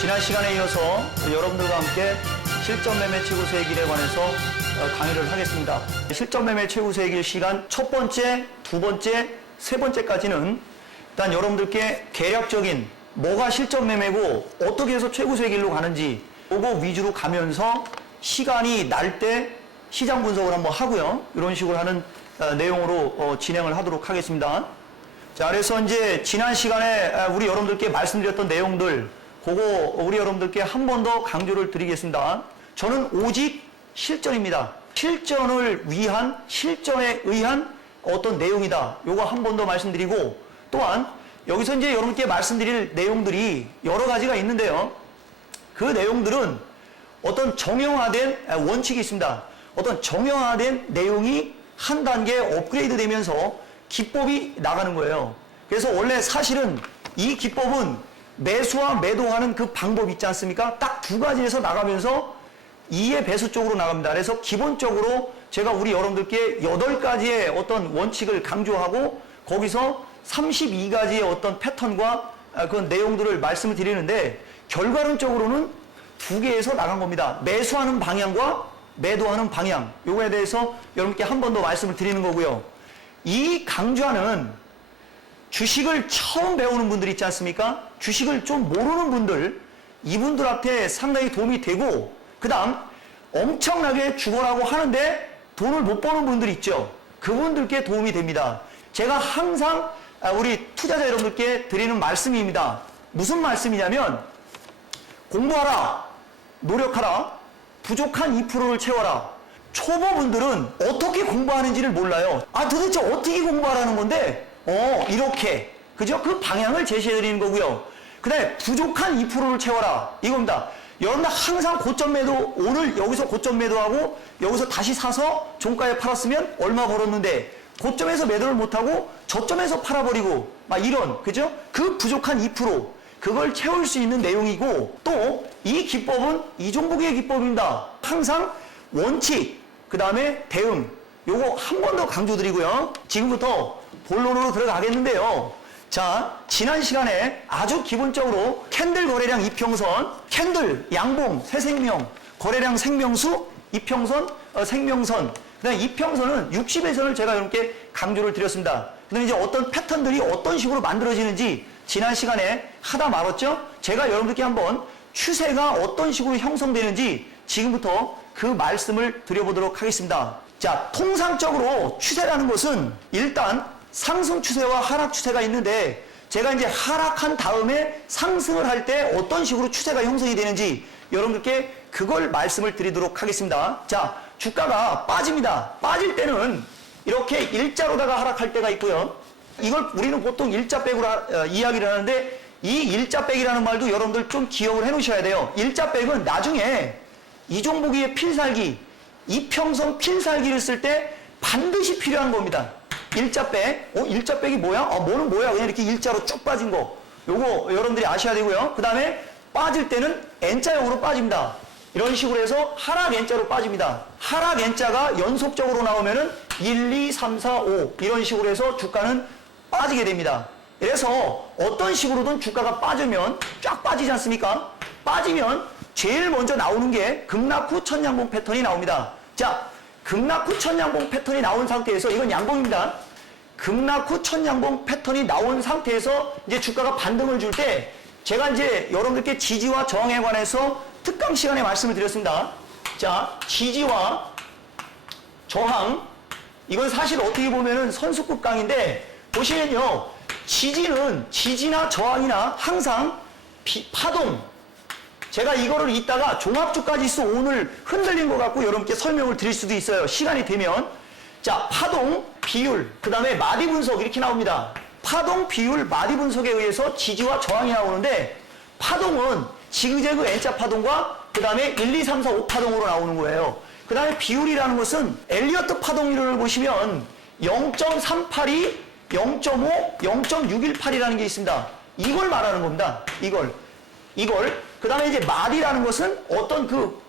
지난 시간에 이어서 여러분들과 함께 실전매매 최고수의 길에 관해서 강의를 하겠습니다. 실전매매 최고수의 길 시간 첫 번째, 두 번째, 세 번째까지는 일단 여러분들께 개략적인 뭐가 실전매매고 어떻게 해서 최고수의 길로 가는지 그거 위주로 가면서 시간이 날 때 시장 분석을 한번 하고요. 이런 식으로 하는 내용으로 진행을 하도록 하겠습니다. 자, 그래서 이제 지난 시간에 우리 여러분들께 말씀드렸던 내용들 그거 우리 여러분들께 한 번 더 강조를 드리겠습니다. 저는 오직 실전입니다. 실전을 위한, 실전에 의한 어떤 내용이다. 요거 한 번 더 말씀드리고, 또한 여기서 이제 여러분께 말씀드릴 내용들이 여러 가지가 있는데요. 그 내용들은 어떤 정형화된 원칙이 있습니다. 어떤 정형화된 내용이 한 단계 업그레이드 되면서 기법이 나가는 거예요. 그래서 원래 사실은 이 기법은 매수와 매도하는 그 방법 있지 않습니까? 딱 두 가지에서 나가면서 2의 배수 쪽으로 나갑니다. 그래서 기본적으로 제가 우리 여러분들께 8가지의 어떤 원칙을 강조하고 거기서 32가지의 어떤 패턴과 그 내용들을 말씀을 드리는데 결과론적으로는 두 개에서 나간 겁니다. 매수하는 방향과 매도하는 방향. 요거에 대해서 여러분께 한 번 더 말씀을 드리는 거고요. 이 강좌는 주식을 처음 배우는 분들 있지 않습니까? 주식을 좀 모르는 분들, 이분들한테 상당히 도움이 되고, 그 다음 엄청나게 죽어라고 하는데 돈을 못 버는 분들 있죠. 그분들께 도움이 됩니다. 제가 항상 우리 투자자 여러분들께 드리는 말씀입니다. 무슨 말씀이냐면 공부하라, 노력하라, 부족한 2%를 채워라. 초보분들은 어떻게 공부하는지를 몰라요. 아, 도대체 어떻게 공부하라는 건데? 이렇게. 그죠? 그 방향을 제시해 드리는 거고요. 그 다음에 부족한 2%를 채워라. 이겁니다. 여러분들 항상 고점 매도, 오늘 여기서 고점 매도하고 여기서 다시 사서 종가에 팔았으면 얼마 벌었는데 고점에서 매도를 못하고 저점에서 팔아버리고 막 이런, 그죠? 그 부족한 2%. 그걸 채울 수 있는 내용이고, 또 이 기법은 이종복의 기법입니다. 항상 원칙, 그 다음에 대응, 요거 한 번 더 강조드리고요. 지금부터 본론으로 들어가겠는데요. 자, 지난 시간에 아주 기본적으로 캔들 거래량 이평선, 캔들 양봉 새생명, 거래량 생명수, 이평선, 생명선, 그다음에 이평선은 60의 선을 제가 여러분께 강조를 드렸습니다. 그다음에 이제 어떤 패턴들이 어떤 식으로 만들어지는지 지난 시간에 하다 말았죠. 제가 여러분들께 한번 추세가 어떤 식으로 형성되는지 지금부터 그 말씀을 드려보도록 하겠습니다. 자, 통상적으로 추세라는 것은 일단 상승 추세와 하락 추세가 있는데, 제가 이제 하락한 다음에 상승을 할 때 어떤 식으로 추세가 형성이 되는지 여러분들께 그걸 말씀을 드리도록 하겠습니다. 자, 주가가 빠집니다. 빠질 때는 이렇게 일자로다가 하락할 때가 있고요. 이걸 우리는 보통 일자백으로 이야기를 하는데, 이 일자백이라는 말도 여러분들 좀 기억을 해 놓으셔야 돼요. 일자백은 나중에 이종복이의 필살기, 이평선 필살기를 쓸 때 반드시 필요한 겁니다. 일자백. 일자백이 뭐야? 뭐는 뭐야? 그냥 이렇게 일자로 쭉 빠진 거. 요거 여러분들이 아셔야 되고요. 그 다음에 빠질 때는 N자형으로 빠집니다. 이런 식으로 해서 하락 N자로 빠집니다. 하락 N자가 연속적으로 나오면은 1, 2, 3, 4, 5 이런 식으로 해서 주가는 빠지게 됩니다. 그래서 어떤 식으로든 주가가 빠지면 쫙 빠지지 않습니까? 빠지면 제일 먼저 나오는 게 급락 후 첫 양봉 패턴이 나옵니다. 자, 급락 후 첫 양봉 패턴이 나온 상태에서, 이건 양봉입니다. 급락 후 첫 양봉 패턴이 나온 상태에서 이제 주가가 반등을 줄 때, 제가 이제 여러분들께 지지와 저항에 관해서 특강 시간에 말씀을 드렸습니다. 자, 지지와 저항, 이건 사실 어떻게 보면은 선수급 강인데, 보시면요, 지지나 저항이나 항상 파동, 제가 이거를 이따가 종합주가지수 오늘 흔들린 것 같고 여러분께 설명을 드릴 수도 있어요. 시간이 되면. 자, 파동, 비율, 그 다음에 마디 분석 이렇게 나옵니다. 파동, 비율, 마디 분석에 의해서 지지와 저항이 나오는데, 파동은 지그재그 N자 파동과 그 다음에 1, 2, 3, 4, 5 파동으로 나오는 거예요. 그 다음에 비율이라는 것은 엘리어트 파동률을 보시면 0.382, 0.5, 0.618이라는 게 있습니다. 이걸 말하는 겁니다. 이걸. 그 다음에 이제 마디라는 것은 어떤 그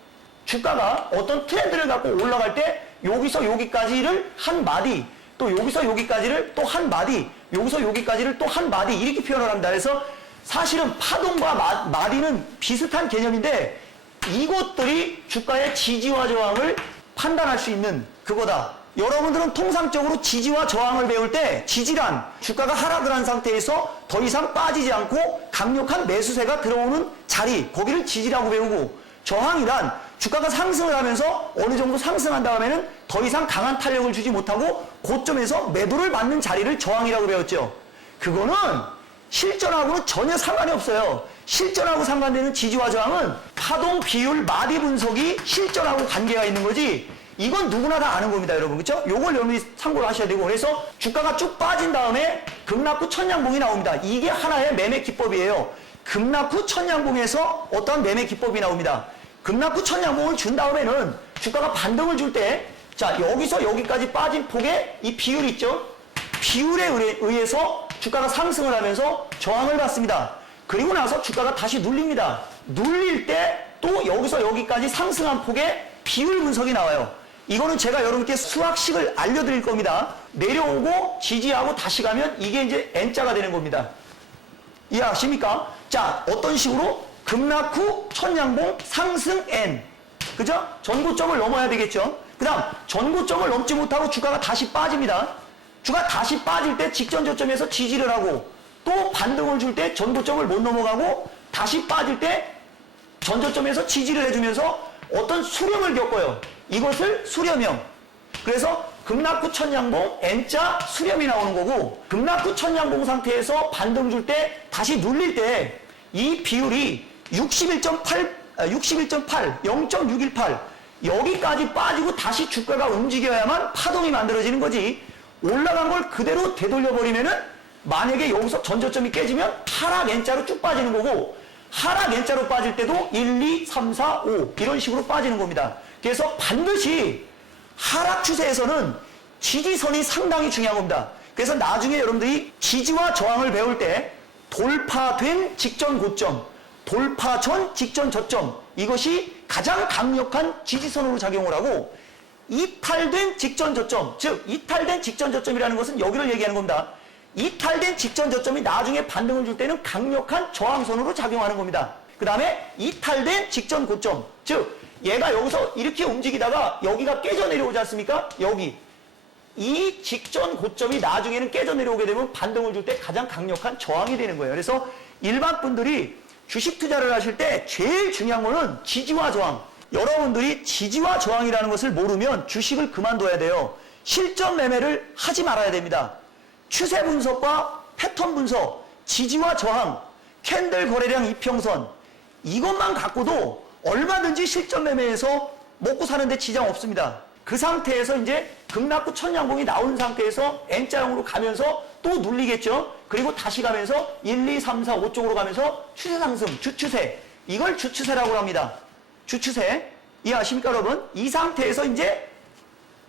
주가가 어떤 트렌드를 갖고 올라갈 때 여기서 여기까지를 한 마디, 또 여기서 여기까지를 또 한 마디, 여기서 여기까지를 또 한 마디 이렇게 표현을 합니다. 그래서 사실은 파동과 마디는 비슷한 개념인데 이것들이 주가의 지지와 저항을 판단할 수 있는 그거다. 여러분들은 통상적으로 지지와 저항을 배울 때 지지란 주가가 하락을 한 상태에서 더 이상 빠지지 않고 강력한 매수세가 들어오는 자리, 거기를 지지라고 배우고, 저항이란 주가가 상승을 하면서 어느 정도 상승한 다음에는 더 이상 강한 탄력을 주지 못하고 고점에서 매도를 받는 자리를 저항이라고 배웠죠. 그거는 실전하고는 전혀 상관이 없어요. 실전하고 상관되는 지지와 저항은 파동, 비율, 마디 분석이 실전하고 관계가 있는 거지, 이건 누구나 다 아는 겁니다, 여러분. 그렇죠? 요걸 여러분이 참고를 하셔야 되고, 그래서 주가가 쭉 빠진 다음에 급락 후 천양봉이 나옵니다. 이게 하나의 매매 기법이에요. 급락 후 천양봉에서 어떤 매매 기법이 나옵니다. 급락 후 천양봉을 준 다음에는 주가가 반등을 줄 때, 자, 여기서 여기까지 빠진 폭의 이 비율 있죠? 비율에 의해서 주가가 상승을 하면서 저항을 받습니다. 그리고 나서 주가가 다시 눌립니다. 눌릴 때 또 여기서 여기까지 상승한 폭의 비율 분석이 나와요. 이거는 제가 여러분께 수학식을 알려드릴 겁니다. 내려오고 지지하고 다시 가면 이게 이제 N자가 되는 겁니다. 이해하십니까? 자, 어떤 식으로? 급락 후 천양봉 상승 N. 그죠? 전고점을 넘어야 되겠죠? 그 다음, 전고점을 넘지 못하고 주가가 다시 빠집니다. 주가 다시 빠질 때 직전 저점에서 지지를 하고, 또 반등을 줄 때 전고점을 못 넘어가고, 다시 빠질 때 전저점에서 지지를 해주면서 어떤 수렴을 겪어요. 이것을 수렴형. 그래서 급락 후 천양봉 N자 수렴이 나오는 거고, 급락 후 천양봉 상태에서 반등 줄 때 다시 눌릴 때 이 비율이 61.8, 0.618 여기까지 빠지고 다시 주가가 움직여야만 파동이 만들어지는 거지, 올라간 걸 그대로 되돌려버리면은 만약에 여기서 전저점이 깨지면 하락 N자로 쭉 빠지는 거고, 하락 N자로 빠질 때도 1, 2, 3, 4, 5 이런 식으로 빠지는 겁니다. 그래서 반드시 하락 추세에서는 지지선이 상당히 중요한 겁니다. 그래서 나중에 여러분들이 지지와 저항을 배울 때 돌파된 직전 고점, 돌파 전 직전 저점, 이것이 가장 강력한 지지선으로 작용을 하고, 이탈된 직전 저점, 즉 이탈된 직전 저점이라는 것은 여기를 얘기하는 겁니다. 이탈된 직전 저점이 나중에 반등을 줄 때는 강력한 저항선으로 작용하는 겁니다. 그 다음에 이탈된 직전 고점, 즉 얘가 여기서 이렇게 움직이다가 여기가 깨져 내려오지 않습니까? 여기 이 직전 고점이 나중에는 깨져 내려오게 되면 반등을 줄 때 가장 강력한 저항이 되는 거예요. 그래서 일반 분들이 주식 투자를 하실 때 제일 중요한 거는 지지와 저항. 여러분들이 지지와 저항이라는 것을 모르면 주식을 그만둬야 돼요. 실전 매매를 하지 말아야 됩니다. 추세 분석과 패턴 분석, 지지와 저항, 캔들 거래량 이평선, 이것만 갖고도 얼마든지 실전 매매에서 먹고 사는데 지장 없습니다. 그 상태에서 이제 급락 후 천양봉이 나온 상태에서 N자형으로 가면서 또 눌리겠죠. 그리고 다시 가면서 1, 2, 3, 4, 5 쪽으로 가면서 추세 상승, 주추세. 이걸 주추세라고 합니다. 주추세. 이해하십니까, 여러분? 이 상태에서 이제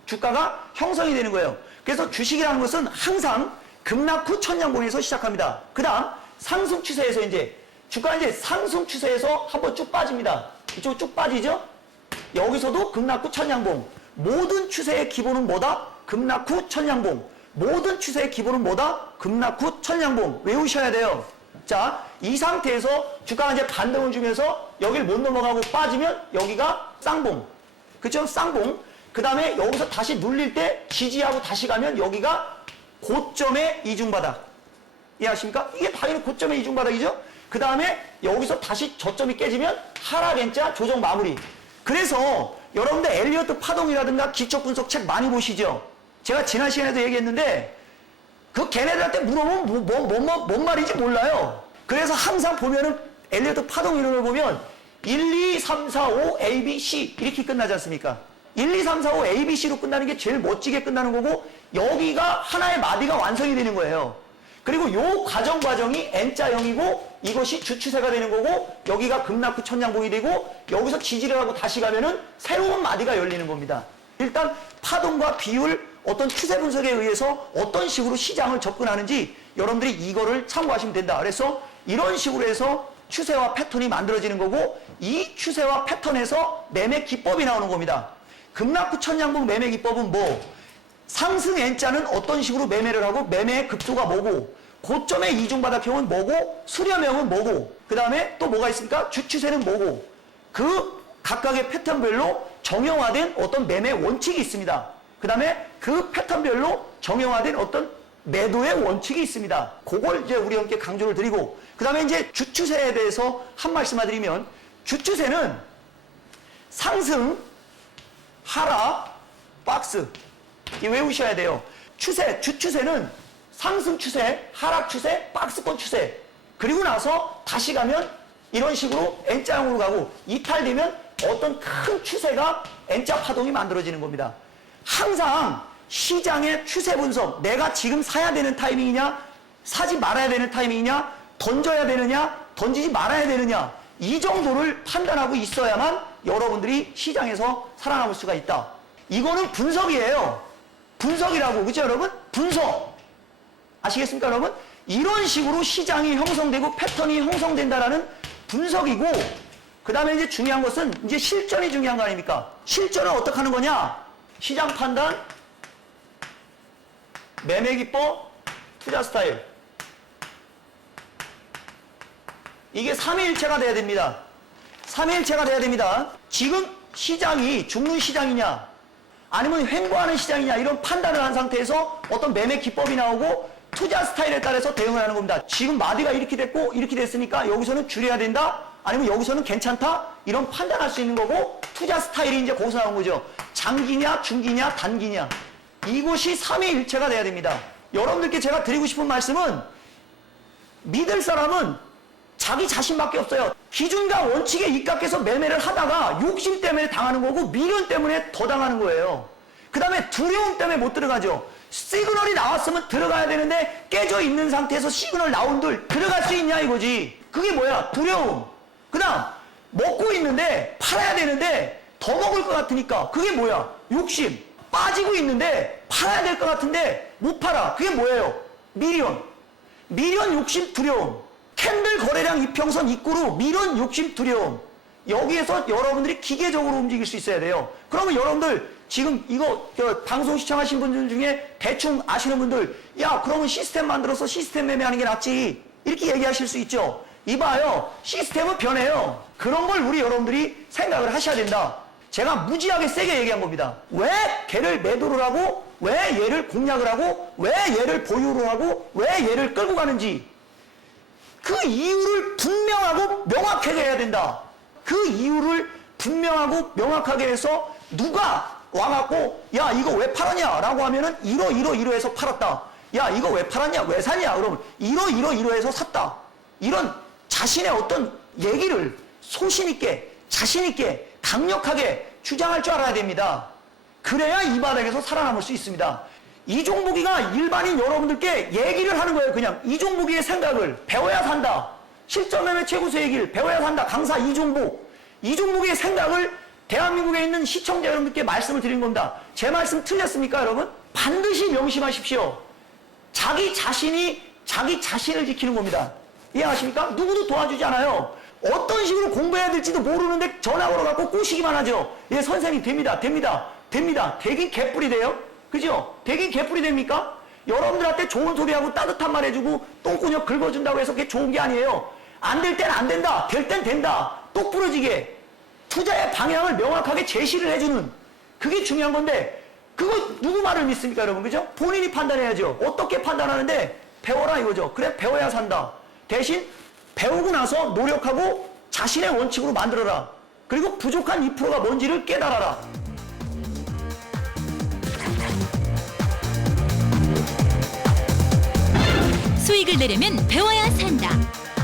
주가가 형성이 되는 거예요. 그래서 주식이라는 것은 항상 급락 후 천양봉에서 시작합니다. 그 다음 상승 추세에서 이제 주가가 이제 상승 추세에서 한번 쭉 빠집니다. 이쪽 쭉 빠지죠? 여기서도 급락 후 천양봉. 모든 추세의 기본은 뭐다? 급락 후 천양봉. 모든 추세의 기본은 뭐다? 급락 후 천양봉. 외우셔야 돼요. 자, 이 상태에서 주가가 이제 반등을 주면서 여기를 못 넘어가고 빠지면 여기가 쌍봉. 그쵸? 쌍봉. 그 다음에 여기서 다시 눌릴 때 지지하고 다시 가면 여기가 고점의 이중바닥. 이해하십니까? 이게 당연히 고점의 이중바닥이죠? 그 다음에 여기서 다시 저점이 깨지면 하락 N자 조정 마무리. 그래서 여러분들 엘리어트 파동이라든가 기초분석 책 많이 보시죠? 제가 지난 시간에도 얘기했는데 그 걔네들한테 물어보면 뭔 말인지 몰라요. 그래서 항상 보면은 엘리어트 파동 이론을 보면 1, 2, 3, 4, 5, A, B, C 이렇게 끝나지 않습니까? 1, 2, 3, 4, 5, A, B, C로 끝나는 게 제일 멋지게 끝나는 거고, 여기가 하나의 마디가 완성이 되는 거예요. 그리고 요 과정이 N자형이고 이것이 주추세가 되는 거고, 여기가 급락 후 천양봉이 되고 여기서 지지를 하고 다시 가면은 새로운 마디가 열리는 겁니다. 일단 파동과 비율, 어떤 추세 분석에 의해서 어떤 식으로 시장을 접근하는지 여러분들이 이거를 참고하시면 된다. 그래서 이런 식으로 해서 추세와 패턴이 만들어지는 거고, 이 추세와 패턴에서 매매 기법이 나오는 겁니다. 급락 후 천양봉 매매 기법은 뭐? 상승 N자는 어떤 식으로 매매를 하고 매매의 급조가 뭐고, 고점의 이중바닥형은 뭐고, 수렴형은 뭐고, 그 다음에 또 뭐가 있습니까? 주추세는 뭐고, 그 각각의 패턴별로 정형화된 어떤 매매 원칙이 있습니다. 그 다음에 그 패턴별로 정형화된 어떤 매도의 원칙이 있습니다. 그걸 이제 우리 함께 강조를 드리고, 그 다음에 이제 주추세에 대해서 한 말씀만 드리면, 주추세는 상승, 하락, 박스. 이 외우셔야 돼요. 추세, 주추세는 상승 추세, 하락 추세, 박스권 추세. 그리고 나서 다시 가면 이런 식으로 N자형으로 가고, 이탈되면 어떤 큰 추세가 N자 파동이 만들어지는 겁니다. 항상 시장의 추세 분석, 내가 지금 사야 되는 타이밍이냐, 사지 말아야 되는 타이밍이냐, 던져야 되느냐, 던지지 말아야 되느냐, 이 정도를 판단하고 있어야만 여러분들이 시장에서 살아남을 수가 있다. 이거는 분석이에요. 분석이라고, 그죠 여러분? 분석. 아시겠습니까 여러분? 이런 식으로 시장이 형성되고 패턴이 형성된다라는 분석이고, 그 다음에 이제 중요한 것은 이제 실전이 중요한 거 아닙니까? 실전은 어떻게 하는 거냐? 시장 판단, 매매 기법, 투자 스타일. 이게 삼위일체가 돼야 됩니다. 삼위일체가 돼야 됩니다. 지금 시장이 죽는 시장이냐, 아니면 횡보하는 시장이냐, 이런 판단을 한 상태에서 어떤 매매 기법이 나오고 투자 스타일에 따라서 대응을 하는 겁니다. 지금 마디가 이렇게 됐고 이렇게 됐으니까 여기서는 줄여야 된다, 아니면 여기서는 괜찮다, 이런 판단할 수 있는 거고, 투자 스타일이 이제 거기서 나온 거죠. 장기냐, 중기냐, 단기냐. 이것이 삼위일체가 돼야 됩니다. 여러분들께 제가 드리고 싶은 말씀은, 믿을 사람은 자기 자신밖에 없어요. 기준과 원칙에 입각해서 매매를 하다가 욕심 때문에 당하는 거고, 미련 때문에 더 당하는 거예요. 그 다음에 두려움 때문에 못 들어가죠. 시그널이 나왔으면 들어가야 되는데 깨져 있는 상태에서 시그널 나온들 들어갈 수 있냐 이거지. 그게 뭐야? 두려움. 그 다음 먹고 있는데 팔아야 되는데 더 먹을 것 같으니까 그게 뭐야? 욕심. 빠지고 있는데 팔아야 될 것 같은데 못 팔아. 그게 뭐예요? 미련. 미련, 욕심, 두려움. 캔들 거래량 이평선 입구로 미련, 욕심, 두려움. 여기에서 여러분들이 기계적으로 움직일 수 있어야 돼요. 그러면 여러분들 지금 이거 방송 시청하신 분들 중에 대충 아시는 분들, 야 그러면 시스템 만들어서 시스템 매매하는 게 낫지, 이렇게 얘기하실 수 있죠. 이봐요, 시스템은 변해요. 그런 걸 우리 여러분들이 생각을 하셔야 된다. 제가 무지하게 세게 얘기한 겁니다. 왜 걔를 매도를 하고, 왜 얘를 공략을 하고, 왜 얘를 보유를 하고, 왜 얘를 끌고 가는지 그 이유를 분명하고 명확하게 해야 된다. 그 이유를 분명하고 명확하게 해서 누가 와갖고 야 이거 왜 팔았냐 라고 하면은 이러해서 팔았다. 야 이거 왜 팔았냐, 왜 샀냐, 그러면 이러해서 샀다. 이런 자신의 어떤 얘기를 소신있게 자신있게 강력하게 주장할 줄 알아야 됩니다. 그래야 이 바닥에서 살아남을 수 있습니다. 이종복이가 일반인 여러분들께 얘기를 하는 거예요. 그냥 이종복이의 생각을 배워야 산다. 실전매매 최고수의 길 배워야 산다. 강사 이종복. 이종복이의 생각을 대한민국에 있는 시청자 여러분들께 말씀을 드린 겁니다. 제 말씀 틀렸습니까 여러분? 반드시 명심하십시오. 자기 자신이 자기 자신을 지키는 겁니다. 이해하십니까? 누구도 도와주지 않아요. 어떤 식으로 공부해야 될지도 모르는데 전화 걸어갖고 꼬시기만 하죠. 예, 선생님 됩니다. 되긴 개뿔이 돼요. 그죠? 되긴 개뿔이 됩니까? 여러분들한테 좋은 소리하고 따뜻한 말 해주고 똥구녕 긁어준다고 해서 그게 좋은 게 아니에요. 안 될 땐 안 된다, 될 땐 된다. 똑 부러지게 투자의 방향을 명확하게 제시를 해주는, 그게 중요한 건데, 그거 누구 말을 믿습니까 여러분? 그죠? 본인이 판단해야죠. 어떻게 판단하는데 배워라 이거죠. 그래 배워야 산다. 대신 배우고 나서 노력하고 자신의 원칙으로 만들어라. 그리고 부족한 2%가 뭔지를 깨달아라. 수익을 내려면 배워야 산다.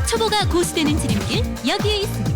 초보가 고수되는 지름길 여기에 있습니다.